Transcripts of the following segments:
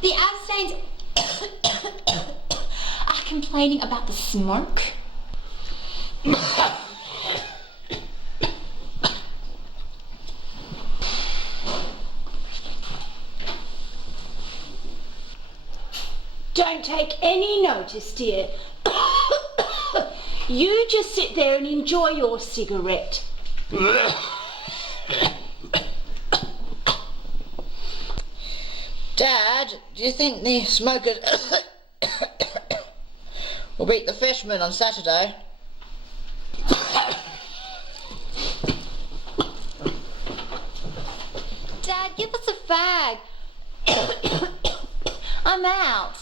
The abstains are complaining about the smoke. Don't take any notice, dear. You just sit there and enjoy your cigarette. Dad, do you think the smokers will beat the fishermen on Saturday? Dad, give us a fag. I'm out.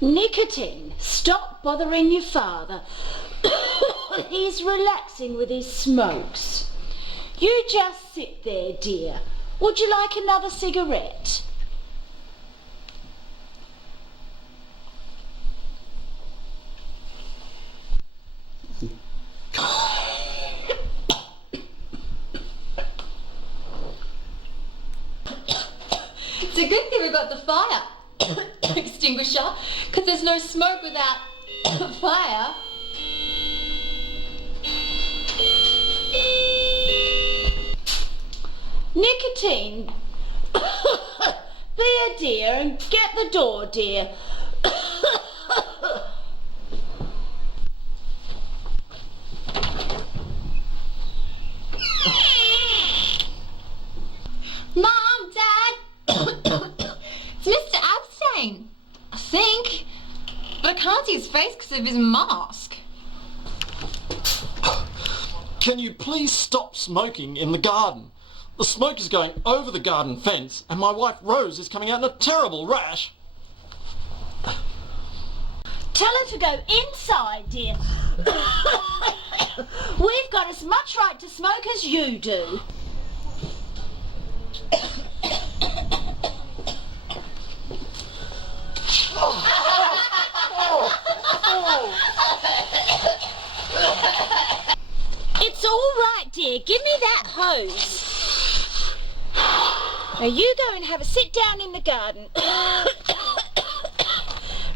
Nicotine, stop bothering your father. He's relaxing with his smokes. You just sit there, dear. Would you like another cigarette? It's a good thing we got the fire extinguisher, because there's no smoke without fire. Nicotine, be a dear and get the door, dear. Mom, Dad, it's Mr. Abstain, I think, but I can't see his face because of his mask. Can you please stop smoking in the garden? The smoke is going over the garden fence and my wife Rose is coming out in a terrible rash. Tell her to go inside, dear. We've got as much right to smoke as you do. It's all right, dear. Give me that hose. Now you go and have a sit down in the garden.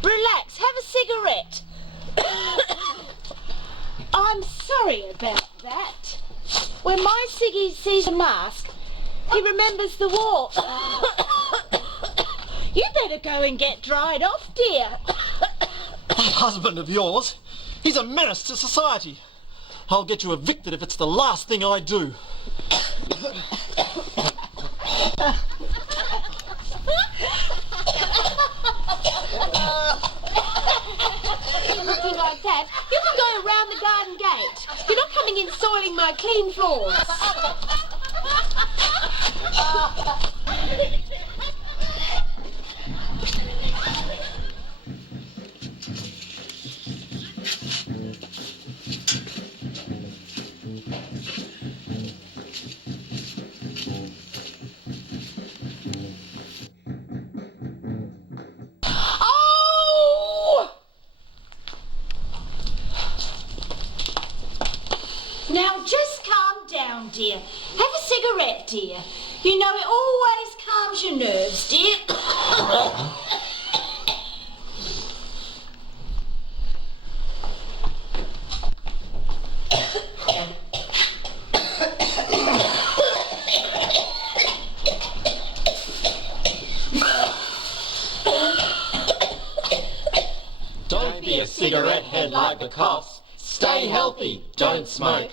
Relax, have a cigarette. I'm sorry about that. When my Siggy sees a mask, he remembers the war. You better go and get dried off, dear. That husband of yours, he's a menace to society. I'll get you evicted if it's the last thing I do. Looking like that, you can go around the garden gate. You're not coming in soiling my clean floors. Now just calm down, dear. Have a cigarette, dear. You know it always calms your nerves, dear. Don't be a cigarette head like the cops. Stay healthy, don't smoke.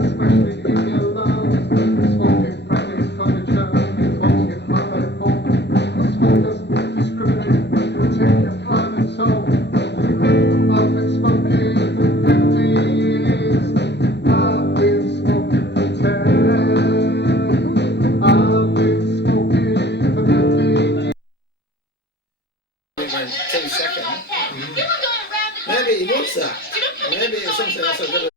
Especially if you love smoking, he knows that. Maybe it's something else I've got to